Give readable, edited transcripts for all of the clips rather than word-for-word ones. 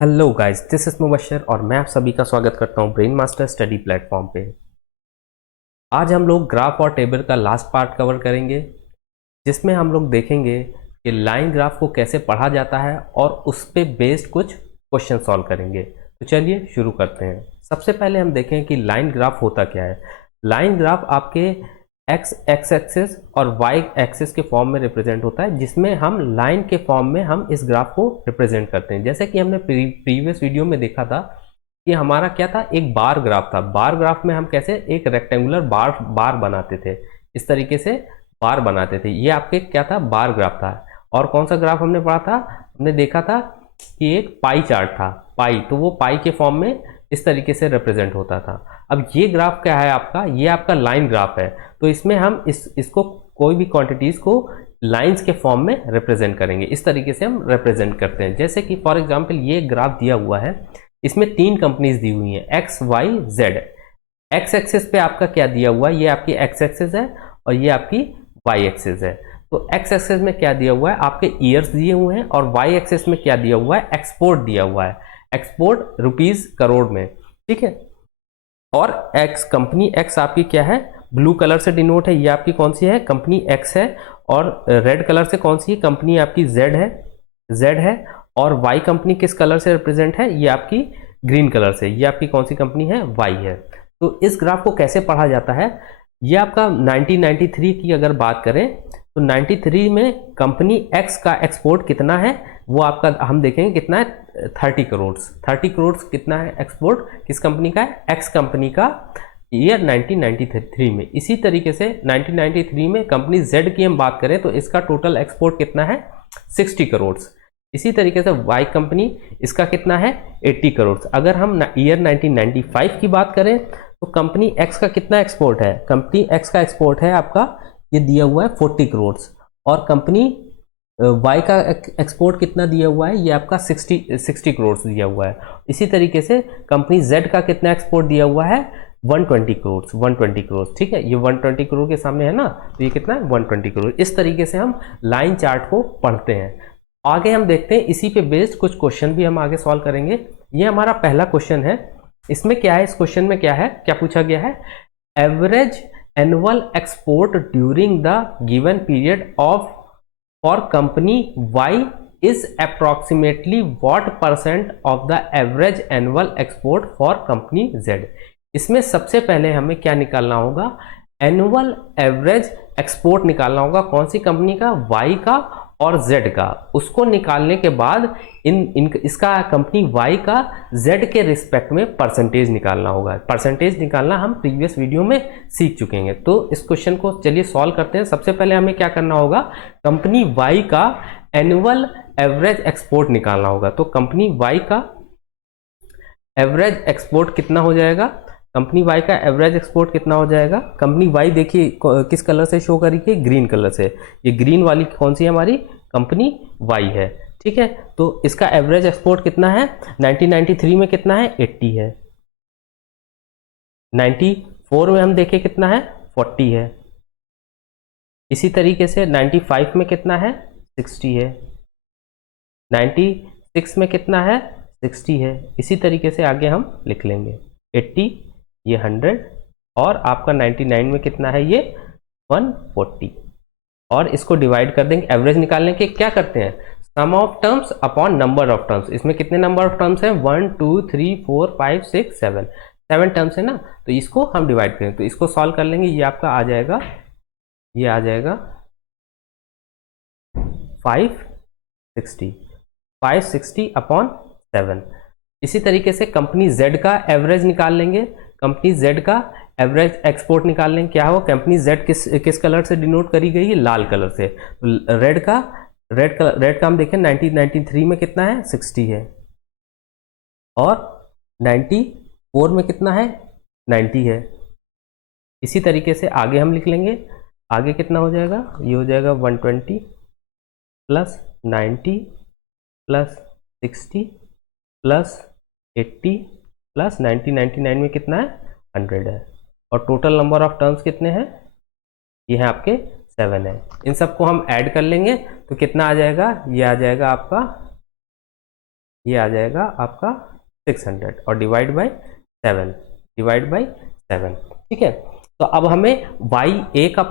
Hello guys, this is Mubashir और मैं आप सभी का स्वागत करता हूं ब्रेन मास्टर स्टडी प्लेटफॉर्म पे। आज हम लोग ग्राफ और टेबल का लास्ट पार्ट कवर करेंगे, जिसमें हम लोग देखेंगे कि लाइन ग्राफ को कैसे पढ़ा जाता है और उस पे बेस्ड कुछ क्वेश्चन सॉल्व करेंगे। तो चलिए शुरू करते हैं। सबसे पहले हम देखें कि लाइन ग्राफ होता क्या है। लाइन ग्राफ आपके एक्स एक्सिस और वाई एक्सिस के फॉर्म में रिप्रेजेंट होता है, जिसमें हम लाइन के फॉर्म में हम इस ग्राफ को रिप्रेजेंट करते हैं। जैसे कि हमने प्रीवियस वीडियो में देखा था कि हमारा क्या था, एक बार ग्राफ था। बार ग्राफ में हम कैसे एक रेक्टेंगुलर बार बार बनाते थे, इस तरीके से बार बनाते थे। ये आपके क्या था, बार ग्राफ था। और कौन सा ग्राफ हमने पढ़ा था, हमने देखा था कि एक पाई चार्ट था। पाई, तो वो पाई के फॉर्म में इस तरीके से रिप्रेजेंट होता था। अब ये ग्राफ क्या है आपका, ये आपका लाइन ग्राफ है। तो इसमें हम इसको कोई भी क्वांटिटीज को लाइंस के फॉर्म में रिप्रेजेंट करेंगे। इस तरीके से हम रिप्रेजेंट करते हैं। जैसे कि फॉर एग्जांपल ये ग्राफ दिया हुआ है, इसमें तीन कंपनीज दी हुई हैं, X Y Z. X axis पे आपका क्या दिया हुआ है, ये आपकी एक्स एक्सिस है और ये आपकी वाई एक्सिस है। तो एक्स एक्सिस में क्या दिया हुआ है, आपके ईयर्स दिए हुए हैं, और वाई एक्सिस में क्या दिया हुआ है, एक्सपोर्ट दिया हुआ है। एक्सपोर्ट रुपीज करोड़ में, ठीक है। और एक्स, कंपनी एक्स आपकी क्या है, ब्लू कलर से डिनोट है, ये आपकी कौन सी है, कंपनी एक्स है। और रेड कलर से कौन सी है, कंपनी आपकी जेड है, जेड है। और वाई कंपनी किस कलर से रिप्रेजेंट है, ये आपकी ग्रीन कलर से, ये आपकी कौन सी कंपनी है, वाई है। तो इस ग्राफ को कैसे पढ़ा जाता है, ये आपका 1993 की अगर बात करें तो 93 में कंपनी एक्स का एक्सपोर्ट कितना है, वो आपका हम देखेंगे कितना है, 30 करोड़। 30 करोड़ कितना है एक्सपोर्ट, किस कंपनी का है, एक्स कंपनी का, ईयर 1993 में। इसी तरीके से 1993 में कंपनी जेड की हम बात करें तो इसका टोटल एक्सपोर्ट कितना है, 60 करोड़। इसी तरीके से वाई कंपनी, इसका कितना है, 80 करोड़। अगर हम ईयर 1995 की बात करें तो कंपनी एक्स का कितना एक्सपोर्ट है, कंपनी एक्स का एक्सपोर्ट है आपका, ये दिया हुआ है 40 करोड़। और कंपनी वाई का एक्सपोर्ट कितना दिया हुआ है, ये आपका 60 करोड़ दिया हुआ है। इसी तरीके से कंपनी जेड का कितना एक्सपोर्ट दिया हुआ है, 120 करोड़, 120 करोड़, ठीक है। ये 120 करोड़ के सामने है ना, तो ये कितना है, 120 करोड़। इस तरीके से हम लाइन चार्ट को पढ़ते हैं। आगे हम देखते हैं, इसी पे बेस्ड कुछ क्वेश्चन भी हम आगे सॉल्व करेंगे। ये हमारा पहला क्वेश्चन है। इसमें क्या है, इस क्वेश्चन में क्या है, क्या पूछा गया है, average annual export during the given period of for company Y is approximately what percent of the average annual export for company Z। इसमें सबसे पहले हमें क्या निकालना होगा, एनुअल एवरेज एक्सपोर्ट निकालना होगा। कौन सी कंपनी का, Y का और Z का। उसको निकालने के बाद इसका कंपनी Y का Z के रिस्पेक्ट में परसेंटेज निकालना होगा। परसेंटेज निकालना हम प्रीवियस वीडियो में सीख चुके हैं। तो इस क्वेश्चन को चलिए सॉल्व करते हैं। सबसे पहले हमें क्या करना होगा, कंपनी Y का एनुअल एवरेज एक्सपोर्ट निकालना होगा। तो कंपनी Y का एवरेज एक्सपोर्ट कितना हो जाएगा, कंपनी वाई का एवरेज एक्सपोर्ट कितना हो जाएगा। कंपनी वाई देखिए किस कलर से शो करी है, ग्रीन कलर से। ये ग्रीन वाली कौन सी है, हमारी कंपनी वाई है, ठीक है। तो इसका एवरेज एक्सपोर्ट कितना है, 1993 में कितना है, 80 है। 94 में हम देखें कितना है, 40 है। इसी तरीके से 95 में कितना है, 60 है। 96 में कितना है, 60 है। इसी तरीके से आगे हम लिख लेंगे 80, ये 100, और आपका 99 में कितना है, ये 140। और इसको डिवाइड कर देंगे। एवरेज निकालने के क्या करते हैं, sum of terms upon number of terms. इसमें कितने नंबर ऑफ टर्म्स हैं, 1 2 3 4 5 6 7, 7 टर्म्स है ना। तो इसको हम डिवाइड करें, तो इसको सॉल्व कर लेंगे। ये आपका आ जाएगा, ये आ जाएगा 560, 560 अपॉन 7। इसी तरीके से कंपनी Z का एवरेज निकाल लेंगे। कंपनी Z का एवरेज एक्सपोर्ट निकाल लेंगे। क्या हो, कंपनी Z किस कलर से डिनोट करी गई है, लाल कलर से। रेड का हम देखें 1993 में कितना है, 60 है। और 94 में कितना है, 90 है। इसी तरीके से आगे हम लिख लेंगे। आगे कितना हो जाएगा, ये हो जाएगा 120 प्लस 90 प्लस 60 प्लस 80 प्लस 99 में कितना है, 100 है। और टोटल नंबर ऑफ टर्म्स कितने हैं, ये है आपके 7 है। इन सबको हम ऐड कर लेंगे तो कितना आ जाएगा, ये आ जाएगा आपका ये आ जाएगा आपका 600 और डिवाइड बाय 7, ठीक है। तो अब हमें वाई ए का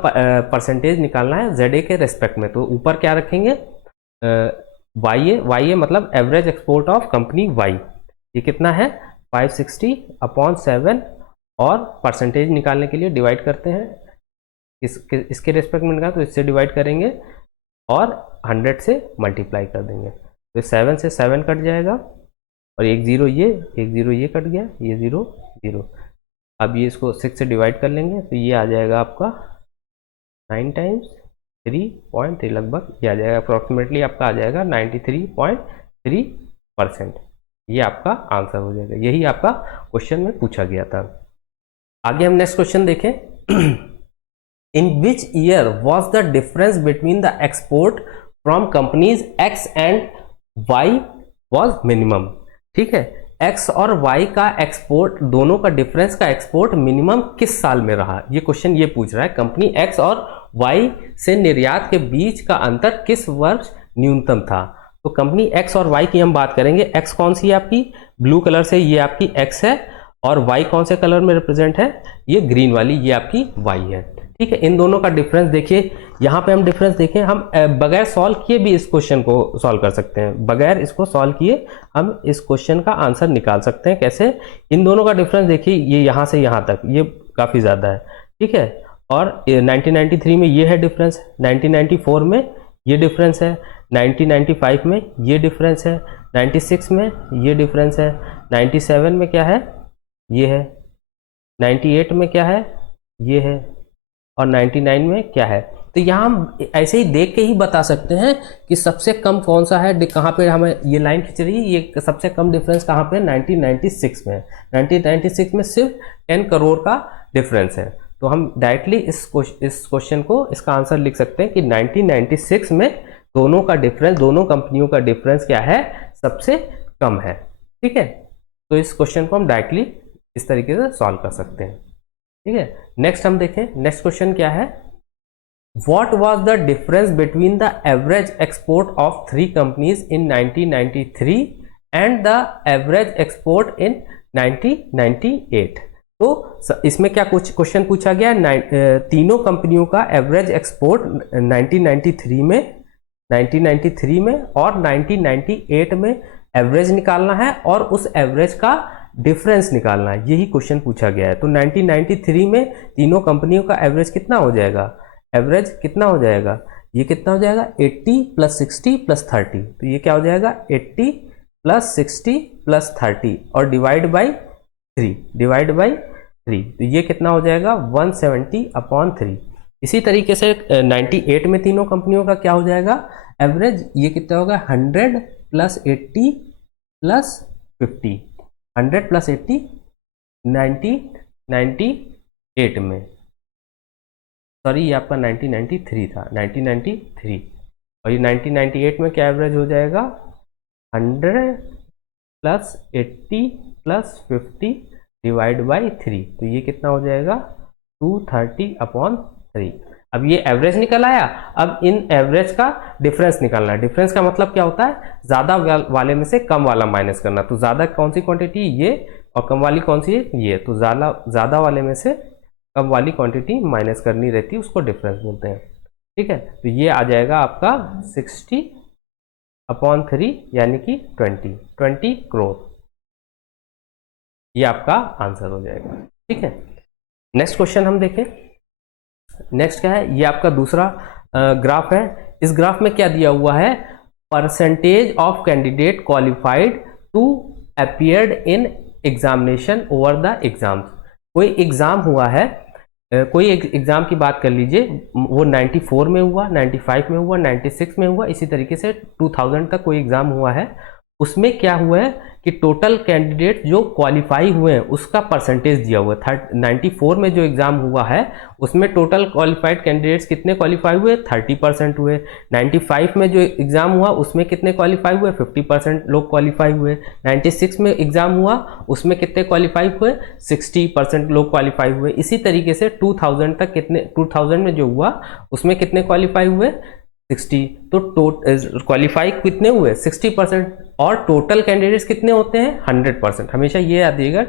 परसेंटेज निकालना है जेड ए के रेस्पेक्ट में। तो ऊपर क्या रखेंगे, वाई ए मतलब average export of company Y, ये कितना है 560/7, और परसेंटेज निकालने के लिए डिवाइड करते हैं, इसके रेस्पेक्ट में निकाल तो इससे डिवाइड करेंगे और 100 से मल्टीप्लाई कर देंगे। तो 7 से 7 कट जाएगा और एक जीरो ये कट गया, ये 0 0। अब ये इसको 6 से डिवाइड कर लेंगे तो ये आ जाएगा आपका 9 टाइम्स 3.3, लगभग ये आ जाएगा अप्रॉक्सीमेटली, आपका आ जाएगा 93.3%। ये आपका आंसर हो जाएगा, यही आपका क्वेश्चन में पूछा गया था। आगे हम नेक्स्ट क्वेश्चन देखें। In which year was the difference between the export from companies X and Y was minimum. ठीक है, एक्स और वाई का एक्सपोर्ट, दोनों का डिफरेंस का एक्सपोर्ट मिनिमम किस साल में रहा, ये क्वेश्चन ये पूछ रहा है। कंपनी एक्स और वाई से निर्यात के बीच का अंतर किस वर्ष न्यूनतम था। तो कंपनी एक्स और वाई की हम बात करेंगे। एक्स कौन सी है आपकी, ब्लू कलर से ये आपकी एक्स है, और वाई कौन से कलर में रिप्रेजेंट है, ये ग्रीन वाली, ये आपकी वाई है। ठीक है, इन दोनों का डिफरेंस देखिए, यहाँ पे हम डिफरेंस देखें, हम बगैर सॉल्व किए भी इस क्वेश्चन को सॉल्व कर सकते हैं। बगैर इसको सॉल्व किए हम इस क्वेश्चन का आंसर निकाल सकते हैं। कैसे, इन दोनों का डिफरेंस देखिए, ये यहाँ से यहाँ तक ये काफ़ी ज़्यादा है। ठीक है, और 1993 में ये है डिफरेंस, 1994 में ये डिफरेंस है, 1995 में ये डिफरेंस है, 96 में ये डिफरेंस है, 97 में क्या है, ये है, 98 में क्या है, ये है, और 99 में क्या है। तो यहाँ हम ऐसे ही देख के ही बता सकते हैं कि सबसे कम कौन सा है, कहाँ पे हमें ये लाइन खींच रही है, ये सबसे कम डिफरेंस कहाँ पे है, 1996 में। 1996 में सिर्फ 10 करोड़ का डिफरेंस है। तो हम डायरेक्टली इस क्वेश्चन को, इसका आंसर लिख सकते हैं कि 1996 में दोनों का डिफरेंस, दोनों कंपनियों का डिफरेंस क्या है, सबसे कम है। ठीक है, तो इस क्वेश्चन को हम डायरेक्टली इस तरीके से सॉल्व कर सकते हैं। ठीक है, नेक्स्ट हम देखें, नेक्स्ट क्वेश्चन क्या है, what was the difference between the average export of 3 companies in 1993 and the average export इन 1998। तो इसमें क्या कुछ क्वेश्चन पूछा गया, तीनों कंपनियों का एवरेज एक्सपोर्ट 1993 में और 1998 में एवरेज निकालना है, और उस एवरेज का डिफरेंस निकालना है, यही क्वेश्चन पूछा गया है। तो 1993 में तीनों कंपनियों का एवरेज कितना हो जाएगा, एवरेज कितना हो जाएगा, ये कितना हो जाएगा 80 + 60 + 30। तो ये क्या हो जाएगा 80 + 60 + 30 और डिवाइड बाई 3, तो ये कितना हो जाएगा 170/3। इसी तरीके से 98 में तीनों कंपनियों का क्या हो जाएगा एवरेज, ये कितना होगा 100 + 80 + 50, 100 + 80 98 में, सॉरी ये आपका 1993 था, 1993, और ये 1998 में क्या एवरेज हो जाएगा 100 + 80 + 50 डिवाइड बाई 3। तो ये कितना हो जाएगा 230/3। अब ये एवरेज निकल आया। अब इन एवरेज का डिफरेंस निकालना है। डिफरेंस का मतलब क्या होता है, ज़्यादा वाले में से कम वाला माइनस करना। तो ज़्यादा कौन सी क्वांटिटी, ये, और कम वाली कौन सी है, ये। तो ज़्यादा वाले में से कम वाली क्वांटिटी माइनस करनी रहती है, उसको डिफरेंस बोलते हैं। ठीक है, तो ये आ जाएगा आपका 60/3 यानी कि 20 करोड़। ये आपका आंसर हो जाएगा। ठीक है, नेक्स्ट क्वेश्चन हम देखें। नेक्स्ट क्या है, ये आपका दूसरा ग्राफ है। इस ग्राफ में क्या दिया हुआ है, percentage of candidate qualified to appeared in examination over the exams. कोई एग्जाम हुआ है, कोई एग्जाम की बात कर लीजिए, वो 94 में हुआ, 95 में हुआ, 96 में हुआ, इसी तरीके से 2000 तक कोई एग्जाम हुआ है। उसमें क्या हुआ है कि टोटल कैंडिडेट जो क्वालिफाई हुए हैं उसका परसेंटेज दिया हुआ है। 94 में जो एग्जाम हुआ है उसमें टोटल क्वालिफाइड कैंडिडेट्स कितने क्वालिफाई हुए, 30% हुए। 95 में जो एग्जाम हुआ उसमें कितने क्वालिफाई हुए, 50% लोग क्वालिफाई हुए। 96 में एग्जाम हुआ उसमें कितने क्वालिफाई हुए, 60% लोग क्वालिफाई हुए। इसी तरीके से 2000 तक 2000 में जो हुआ उसमें कितने क्वालिफाई हुए, 60, तो क्वालिफाई कितने हुए 60%, और टोटल कैंडिडेट्स कितने होते हैं 100%। हमेशा ये याद रखिएगा,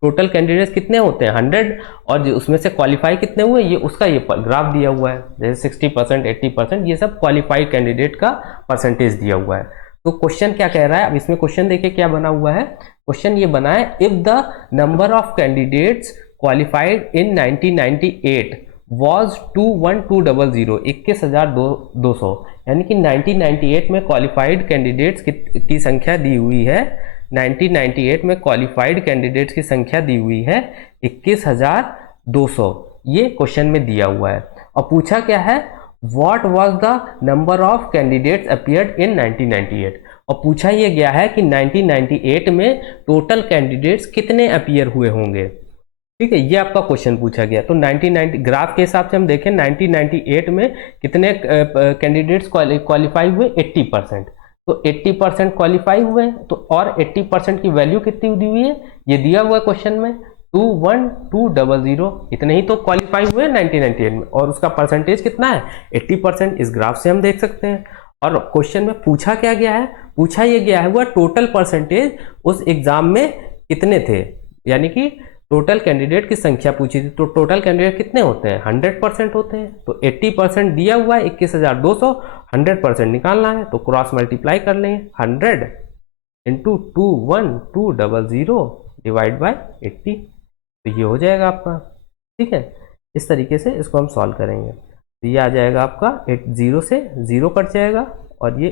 टोटल कैंडिडेट्स कितने होते हैं 100, और उसमें से क्वालिफाई कितने हुए ये उसका ये ग्राफ दिया हुआ है, जैसे 60%, 80%, ये सब क्वालिफाइड कैंडिडेट का परसेंटेज दिया हुआ है। तो क्वेश्चन क्या कह रहा है, अब इसमें क्वेश्चन देखिए क्या बना हुआ है। क्वेश्चन ये बना है, if the number of candidates qualified in 1998 was 21,200, 21,200, यानी कि 1998 में क्वालिफाइड कैंडिडेट्स की संख्या दी हुई है, 1998 में क्वालिफाइड कैंडिडेट्स की संख्या दी हुई है 21,200, ये क्वेश्चन में दिया हुआ है। और पूछा क्या है, what was the number of candidates appeared in 1998, और पूछा ये गया है कि 1998 में टोटल कैंडिडेट्स कितने अपीयर हुए होंगे। ठीक है, ये आपका क्वेश्चन पूछा गया। तो 1990 ग्राफ के हिसाब से हम देखें 1998 में कितने कैंडिडेट्स क्वालिफाई हुए 80%, तो 80% क्वालिफाई हुए, तो और 80% की वैल्यू कितनी दी हुई है ये दिया हुआ है क्वेश्चन में 21,200, इतने ही तो क्वालिफाई हुए 1998 में, और उसका परसेंटेज कितना है 80%, इस ग्राफ से हम देख सकते हैं। और क्वेश्चन में पूछा क्या गया है, पूछा ये गया है हुआ टोटल परसेंटेज उस एग्जाम में कितने थे, यानी कि टोटल कैंडिडेट की संख्या पूछी थी। तो टोटल कैंडिडेट कितने होते हैं 100% होते हैं, तो 80% दिया हुआ है 21,200, 100% निकालना है तो क्रॉस मल्टीप्लाई कर लेंगे, 100 इंटू 21,200 डिवाइड बाई 80, तो ये हो जाएगा आपका। ठीक है, इस तरीके से इसको हम सॉल्व करेंगे, तो ये आ जाएगा आपका 0 से 0 कट जाएगा, और ये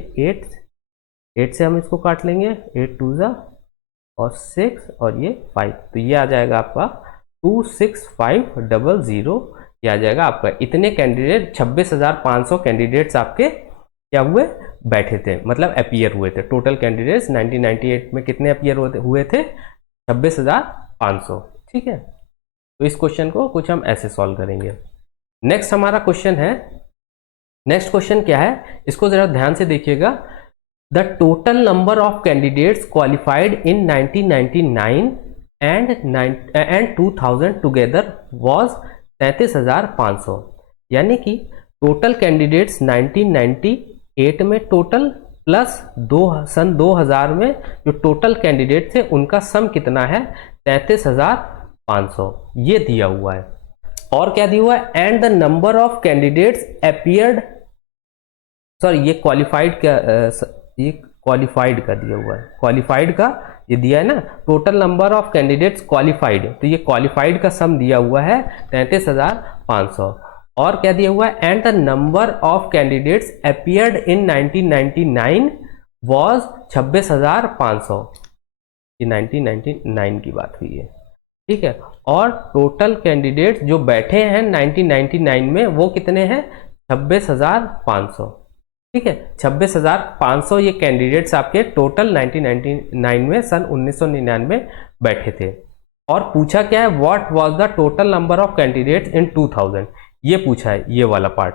8 से हम इसको काट लेंगे, 8 2 जा और 6 और ये 5, तो ये आ जाएगा आपका 26500, ये आ जाएगा आपका। इतने कैंडिडेट 26,500 कैंडिडेट्स आपके क्या हुए बैठे थे, मतलब अपीयर हुए थे। टोटल कैंडिडेट्स 1998 में कितने अपीयर हुए थे 26,500। ठीक है, तो इस क्वेश्चन को कुछ हम ऐसे सॉल्व करेंगे। नेक्स्ट हमारा क्वेश्चन है, नेक्स्ट क्वेश्चन क्या है इसको जरा ध्यान से देखिएगा। The total number of candidates qualified in 1999 and 2000 together was 33,500, यानी कि टोटल कैंडिडेट्स 1998 में टोटल प्लस सन 2000 में जो टोटल कैंडिडेट थे उनका सम कितना है 33,500, ये दिया हुआ है। और क्या दिया हुआ है, and the number of candidates appeared, sorry ये क्वालिफाइड का ये क्वालिफाइड का दिया हुआ है, क्वालिफाइड का ये दिया है ना, total number of candidates qualified, तो ये क्वालिफाइड का सम दिया हुआ है 33,500। और क्या दिया हुआ है, and the number of candidates appeared in 1999 was 26,500, ये 1999 की बात हुई है। ठीक है, और टोटल कैंडिडेट्स जो बैठे हैं 1999 में वो कितने हैं 26,500। ठीक है, 26,500 ये कैंडिडेट्स आपके टोटल 1999 में सन 1999 बैठे थे। और पूछा क्या है, what was the total number of candidates in 2000, ये पूछा है, ये वाला पार्ट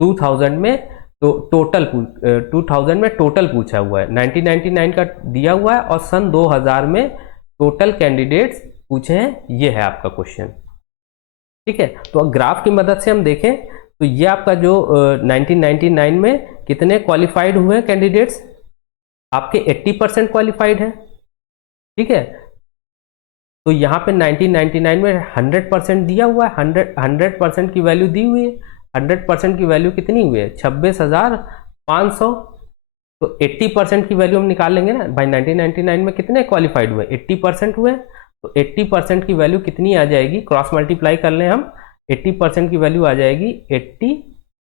2000 में तो टोटल में टोटल पूछा हुआ है, 1999 का दिया हुआ है और सन 2000 में टोटल कैंडिडेट्स पूछे हैं, ये है आपका क्वेश्चन। ठीक है, तो ग्राफ की मदद से हम देखें तो ये आपका जो 1999 में कितने क्वालिफाइड हुए कैंडिडेट्स आपके 80% क्वालिफाइड है। ठीक है, तो यहाँ पे 1999 में 100% दिया हुआ है, 100% की वैल्यू दी हुई है, 100% की वैल्यू कितनी हुई है 26,500, तो 80% की वैल्यू हम निकाल लेंगे ना भाई, 1999 में कितने क्वालिफाइड हुए 80% हुए, तो 80% की वैल्यू कितनी आ जाएगी, क्रॉस मल्टीप्लाई कर लें हम, 80% की वैल्यू आ जाएगी 80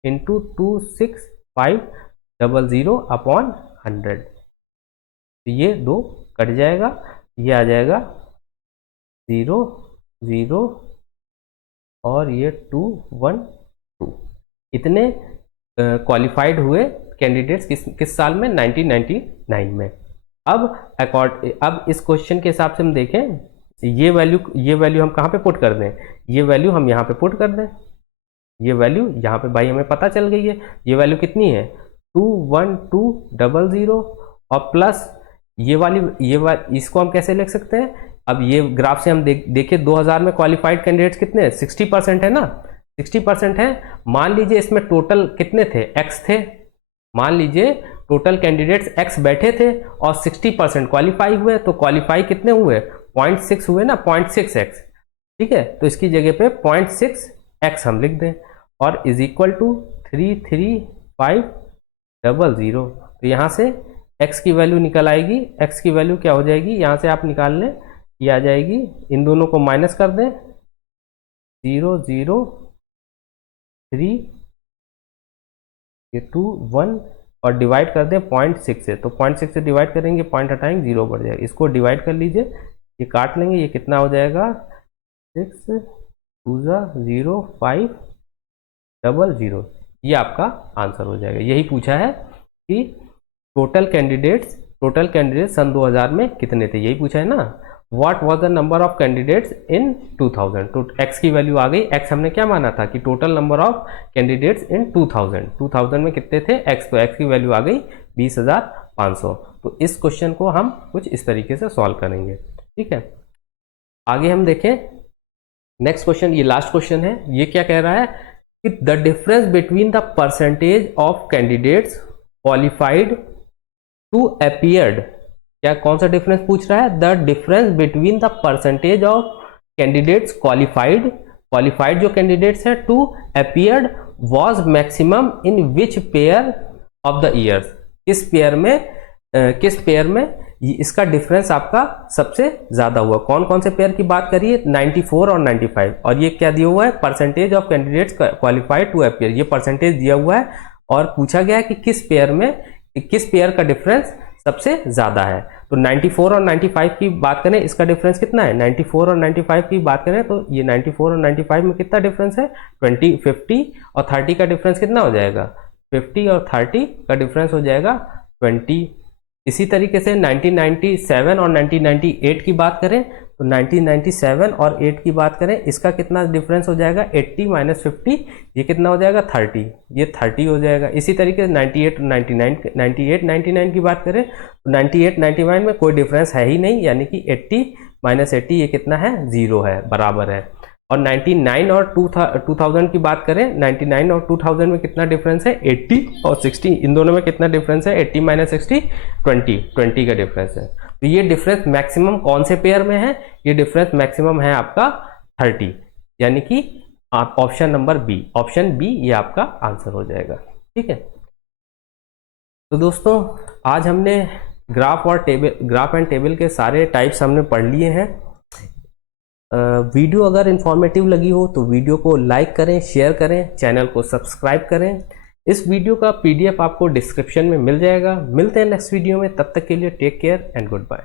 इंटू 26500 अपॉन 100, तो ये 2 कट जाएगा, ये आ जाएगा 0 0 और ये 2 1 2, इतने क्वालिफाइड हुए कैंडिडेट्स किस साल में 1999 में। अब इस क्वेश्चन के हिसाब से हम देखें, ये वैल्यू हम कहाँ पे पुट कर दें, ये वैल्यू हम यहाँ पे पुट कर दें, ये वैल्यू यहाँ पे भाई हमें पता चल गई है, ये वैल्यू कितनी है 21200 और प्लस ये वाली इसको हम कैसे लिख सकते हैं। अब ये ग्राफ से हम देखें 2000 में क्वालिफाइड कैंडिडेट्स कितने 60% है ना, 60% है। मान लीजिए इसमें टोटल कितने थे, x थे। मान लीजिए टोटल कैंडिडेट्स x बैठे थे और 60% क्वालिफाई हुए, तो क्वालिफाई कितने हुए, 0.6 हुए ना, 0.6x। ठीक है, तो इसकी जगह पे 0.6x हम लिख दें और इज इक्वल टू 33500। तो यहाँ से x की वैल्यू निकल आएगी। x की वैल्यू क्या हो जाएगी, यहाँ से आप निकाल लें, ये आ जाएगी, इन दोनों को माइनस कर दें, 003, ये 2 1 और डिवाइड कर दें 0.6 से। तो 0.6 से डिवाइड करेंगे, पॉइंट हटाएंगे, 0 बढ़ जाएगा। इसको डिवाइड कर लीजिए, ये काट लेंगे, ये कितना हो जाएगा, 6 2 0 5 00। ये आपका आंसर हो जाएगा। यही पूछा है कि टोटल कैंडिडेट्स सन 2000 में कितने थे, यही पूछा है ना। What was the number of candidates in 2000। तो x की वैल्यू आ गई। x हमने क्या माना था कि total number of candidates in 2000 में कितने थे, x। तो x की वैल्यू आ गई 20,500। तो इस क्वेश्चन को हम कुछ इस तरीके से सॉल्व करेंगे। ठीक है, आगे हम देखें नेक्स्ट क्वेश्चन। ये लास्ट क्वेश्चन है। ये क्या कह रहा है कि the difference between the percentage of candidates qualified to appeared. क्या कौन सा डिफरेंस पूछ रहा है, the difference between the percentage of candidates qualified जो कैंडिडेट्स हैं to appeared was maximum in which pair of the years. किस पेयर में इसका डिफरेंस आपका सबसे ज्यादा हुआ। कौन कौन से पेयर की बात करिए, 94 और 95। और ये क्या दिया हुआ है, percentage of candidates qualified to appear, ये परसेंटेज दिया हुआ है। और पूछा गया है कि किस पेयर का डिफरेंस सबसे ज्यादा है। तो 94 और 95 की बात करें, इसका डिफरेंस कितना है, 94 और 95 की बात करें तो ये 94 और 95 में कितना डिफरेंस है, 50 और 30 का डिफरेंस कितना हो जाएगा, 50 और 30 का डिफरेंस हो जाएगा 20। इसी तरीके से 1997 और 1998 की बात करें तो 1997 और 8 की बात करें, इसका कितना डिफरेंस हो जाएगा, 80 माइनस 50, ये कितना हो जाएगा 30, ये 30 हो जाएगा। इसी तरीके से 98 99 की बात करें तो 98 99 में कोई डिफरेंस है ही नहीं, यानी कि 80 माइनस 80 ये कितना है, 0 है, बराबर है। और 99 और 2000 की बात करें, 99 और 2000 में कितना डिफरेंस है, 80 और 60, इन दोनों में कितना डिफरेंस है, 80 माइनस 60 20 का डिफरेंस है। तो ये डिफरेंस मैक्सिमम कौन से पेयर में है, ये डिफरेंस मैक्सिमम है आपका 30, यानी कि आप option number B, option B ये आपका आंसर हो जाएगा। ठीक है, तो दोस्तों आज हमने ग्राफ एंड टेबल के सारे टाइप्स हमने पढ़ लिए हैं। वीडियो अगर इंफॉर्मेटिव लगी हो तो वीडियो को लाइक करें, शेयर करें, चैनल को सब्सक्राइब करें। इस वीडियो का PDF आपको डिस्क्रिप्शन में मिल जाएगा। मिलते हैं नेक्स्ट वीडियो में, तब तक के लिए take care and good bye.